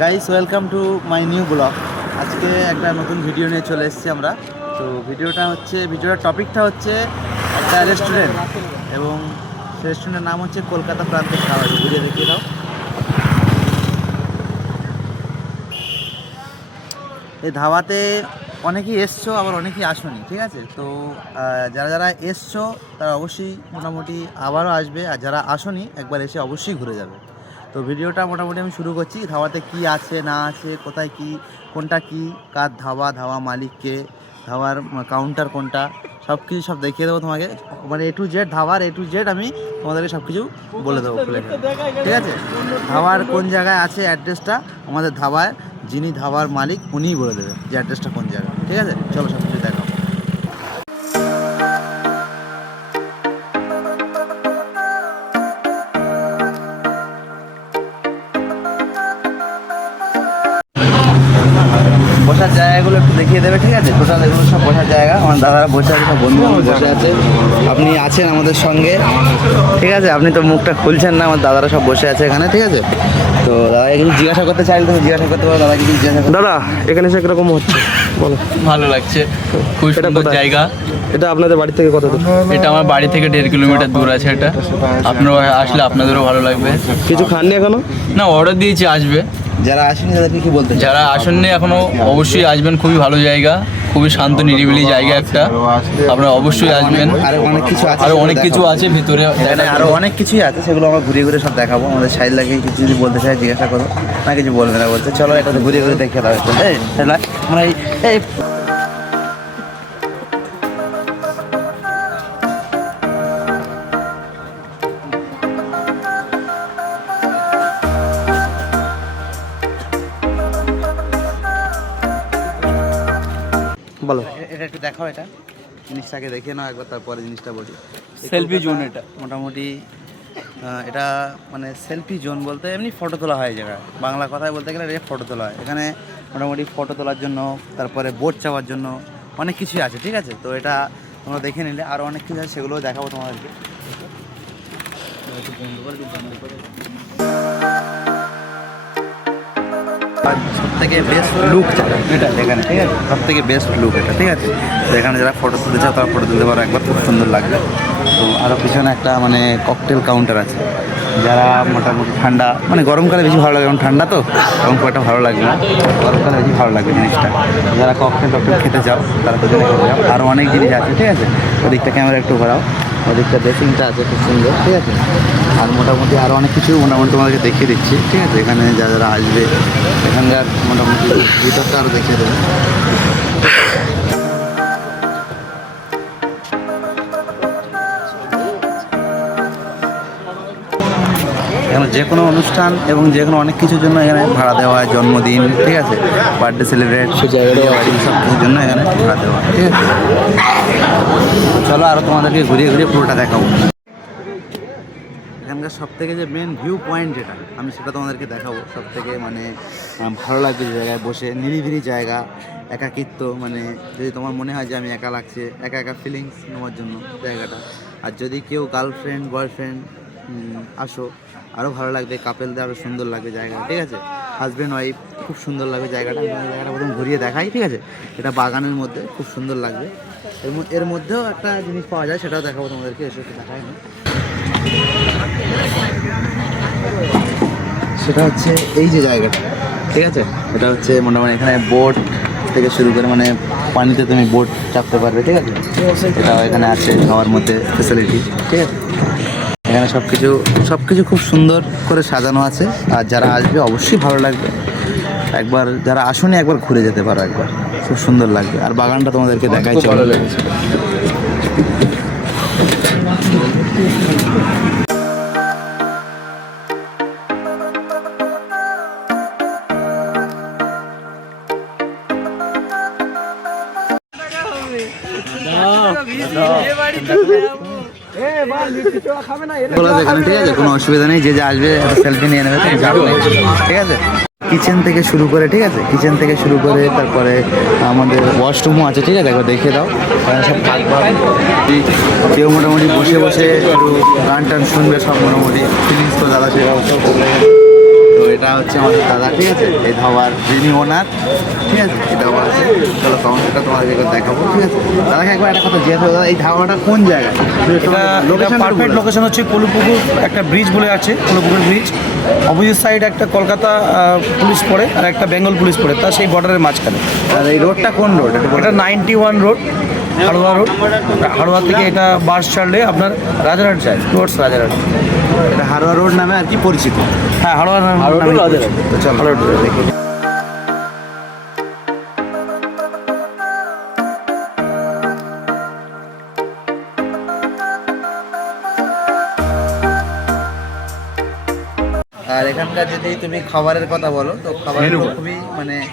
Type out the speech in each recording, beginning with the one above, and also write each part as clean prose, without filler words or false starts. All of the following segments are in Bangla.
Guys, welcome to my new blog. আজকে একটা নতুন ভিডিও নিয়ে চলে এসেছি আমরা। তো ভিডিওটার টপিকটা হচ্ছে একটা রেস্টুরেন্ট, এবং সেই রেস্টুরেন্টের নাম হচ্ছে কলকাতা প্রান্তিক খাবার। ঘুরিয়ে দেখিয়ে দাও। এই ধাবাতে অনেকেই এসছো, আবার অনেকেই আসোনি, ঠিক আছে? তো যারা যারা এসছো তারা অবশ্যই মোটামুটি আবারও আসবে, আর যারা আসোনি একবার এসে অবশ্যই ঘুরে যাবে। তো ভিডিওটা মোটামুটি আমি শুরু করছি। ধাবাতে কি আছে না আছে, কোথায় কি, কোনটা কি, কার ধাবা, ধাবা মালিককে, ধাবার কাউন্টার কোনটা, সব কিছু সব দেখিয়ে দেবো তোমাকে। মানে A to Z, ধাবার A to Z আমি তোমাদেরকে সব কিছু বলে দেবো খুলে ফেলে, ঠিক আছে? ধাবার কোন জায়গায় আছে অ্যাড্রেসটা আমাদের ধাবায় যিনি ধাবার মালিক উনিই বলে দেবে যে অ্যাড্রেসটা কোন জায়গায়, ঠিক আছে? চলো সব কিছু দেখাও। বসার জায়গাগুলো একটু দেখিয়ে দেবে, ঠিক আছে? টোটাল এগুলো সব বসার জায়গা। আমার দাদারা বসে আছে, সব বন্ধু বসে আছে। আপনি আছেন আমাদের সঙ্গে, ঠিক আছে? আপনি তো মুখটা খুলছেন না। আমার দাদারা সব বসে আছে এখানে, ঠিক আছে? তো দাদা কিছু জিজ্ঞাসা করতে চাইলে তুমি জিজ্ঞাসা করতে পারো। দাদা কিছু জিজ্ঞাসা করতে। দাদা এখানে এসে কিরকম হচ্ছে বলো? ভালো লাগছে, খুব সুন্দর কোথায়? জায়গা। এটা আপনাদের বাড়ি থেকে কত দূর? এটা আমার বাড়ি থেকে 1.5 কিলোমিটার দূর আছে। এটা আপনারা আসলে আপনাদেরও ভালো লাগবে। কিছু খাননি এখনো? না, অর্ডার দিয়েছি, আসবে। যারা আসেনি তাদেরকে কি বলতে চাও? যারা আসেননি এখনো অবশ্যই আসবেন। খুবই ভালো জায়গা, খুবই শান্ত নিরিবিলি জায়গা একটা। আপনারা অবশ্যই আসবেন। আরো অনেক কিছু আছে, আরো অনেক কিছু আছে ভিতরে, এখানে আরো অনেক কিছুই আছে, সেগুলো আমরা ঘুরিয়ে ঘুরে সব দেখাবো। আমাদের সাইড লাগিয়ে কিছু যদি বলতে চাই জিজ্ঞাসা করো, না কিছু বলবে না বলছে। চলো এটা ঘুরিয়ে ঘুরে দেখে দাও। মানে এই বলো। এটা একটু দেখাও, এটা জিনিসটাকে দেখে নাও একবার, তারপরে জিনিসটা বলি। সেলফি জোন এটা মোটামুটি এটা মানে সেলফি জোন বলতে এমনি ফটো তোলা হয় এই জায়গায়। বাংলা কথায় বলতে গেলে এটা ফটো তোলা হয় এখানে। মোটামুটি ফটো তোলার জন্য, তারপরে বোট চাপার জন্য অনেক কিছুই আছে, ঠিক আছে? তো এটা তোমরা দেখে নিলে আরও অনেক কিছু আছে, সেগুলোও দেখাবো তোমাদেরকে। আর সব থেকে বেস্ট লুক এটা এখানে, ঠিক আছে? সব থেকে বেস্ট লুক এটা, ঠিক আছে? তো এখানে যারা ফটো তুলতে চাও তারা ফটো তুলতে পারো একবার, খুব সুন্দর লাগবে। তো আরও পিছনে একটা মানে ককটেল কাউন্টার আছে। যারা মোটামুটি ঠান্ডা, মানে গরমকালে বেশি ভালো লাগে, কারণ ঠান্ডা তো এবং খুব একটা ভালো লাগবে না। গরমকালে বেশি ভালো লাগবে জিনিসটা। যারা ককটেল খেতে চাও তারা পিছনে খেতে চাও। আরও অনেক জিনিস আছে, ঠিক আছে? ওদিকটা ক্যামেরা একটু ঘোরাও। ওদিকটা ড্রেসিংটা আছে খুব সুন্দর, ঠিক আছে? আর মোটামুটি আরও অনেক কিছু মোটামুটি তোমাদেরকে দেখিয়ে দিচ্ছি, ঠিক আছে? এখানে যারা আসবে এখানকার মোটামুটি ভিতরটা আরও দেখিয়ে দেবে। এখানে যে কোনো অনুষ্ঠান এবং যে কোনো অনেক কিছুর জন্য এখানে ভাড়া দেওয়া হয়। জন্মদিন, ঠিক আছে? বার্থডে সেলিব্রেট, বিয়ে বাড়ি, সব কিছুর জন্য এখানে ভাড়া দেওয়া হয়, ঠিক আছে? চলো আরও তোমাদেরকে ঘুরিয়ে ঘুরিয়ে পুরোটা দেখাবো। এখানকার সব থেকে যে মেন ভিউ পয়েন্ট যেটা, আমি সেটা তোমাদেরকে দেখাবো। সব থেকে মানে ভালো লাগবে যে জায়গায় বসে, নিরিবিলি জায়গা, একাকিত্ব। মানে যদি তোমার মনে হয় যে আমি একা লাগছে, একা একা ফিলিংস নেওয়ার জন্য জায়গাটা। আর যদি কেউ গার্লফ্রেন্ড বয়ফ্রেন্ড আসো, আরও ভালো লাগবে। কাপেলদের আরও সুন্দর লাগবে জায়গাটা, ঠিক আছে? হাজব্যান্ড ওয়াইফ, খুব সুন্দর লাগবে জায়গাটা। আমি জায়গাটা প্রথম ঘুরিয়ে দেখাই, ঠিক আছে? এটা বাগানের মধ্যে, খুব সুন্দর লাগবে। এর মধ্যেও একটা জিনিস পাওয়া যায়, সেটাও দেখাবো তোমাদেরকে, এসে দেখায় না। সেটা হচ্ছে এই যে জায়গাটা, ঠিক আছে? এটা হচ্ছে মোটামুটি এখানে বোট থেকে শুরু করে মানে পানিতে তুমি বোট চাপতে পারবে, ঠিক আছে? এটা এখানে আছে খাওয়ার মধ্যে ফেসিলিটি, ঠিক আছে? এখানে সব কিছু খুব সুন্দর করে সাজানো আছে। আর যারা আসবে অবশ্যই ভালো লাগবে। একবার যারা আসুনি একবার ঘুরে যেতে পারো একবার, খুব সুন্দর লাগবে। আর বাগানটা তোমাদেরকে দেখাই, চলো। ঠিক আছে, কোনো অসুবিধা নেই। যে আসবে সেলফি নিয়ে নেবে, ঠিক আছে? কিচেন থেকে শুরু করে, ঠিক আছে? কিচেন থেকে শুরু করে তারপরে আমাদের ওয়াশরুমও আছে, ঠিক আছে? একবার দেখে দাও। সব কেউ মোটামুটি বসে বসে একটু গান টান শুনবে, সব মোটামুটি ফিলিংস তো দাদা সেটা সব। তো এটা হচ্ছে আমাদের দাদা, ঠিক আছে, এই ধাবার যিনি ওনার, ঠিক আছে, এই ধাবা আছে। চলো কাউন্টারটা তোমাদেরকে একবার দেখাবো, ঠিক আছে। দাদাকে একবার একটা কথা জিজ্ঞাসা করো, দাদা এই ধাবাটা কোন জায়গায়? এটা পারফেক্ট লোকেশন হচ্ছে পলুপুকুর একটা ব্রিজ বলে আছে, পলুপুকুর ব্রিজ। অপোজিট সাইড একটা কলকাতা পুলিশ পড়ে আর একটা বেঙ্গল পুলিশ পড়ে, তার সেই বর্ডারের মাঝখানে। আর এই রোডটা কোন রোড? এটা 91 রোড, হাড়োয়া রোড। হাড়োয়া থেকে এটা বাস ছাড়লে আপনার রাজারহাট যায়, টুয়ার্ডস রাজারহাট। এটা হারোয়া রোড নামে আর কি পরিচিত। হ্যাঁ, হাড়োয়া রাজারহাট। তো চলো দেখি। আর এখানকার যদি তুমি খাবারের কথা বলো তো খাবারগুলো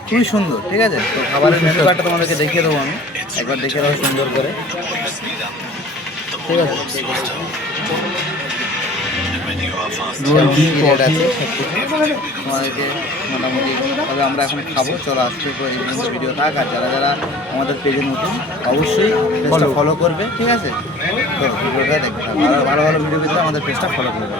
খুবই সুন্দর, ঠিক আছে। তো খাবারের মেনু কার্ডটা তোমাদেরকে দেখিয়ে দেবো আমি, একবার দেখে দেবো সুন্দর করে, ঠিক আছে। রেট আছে তোমাদেরকে মোটামুটি। তবে আমরা এখন খাবো, চলো আজকে এই পর্যন্ত ভিডিও থাক। আর যারা যারা আমাদের পেজে নতুন অবশ্যই পেজটা ফলো করবে, ঠিক আছে। তো ভিডিওটা দেখবে, ভালো ভালো ভিডিও পেতে আমাদের পেজটা ফলো করবে।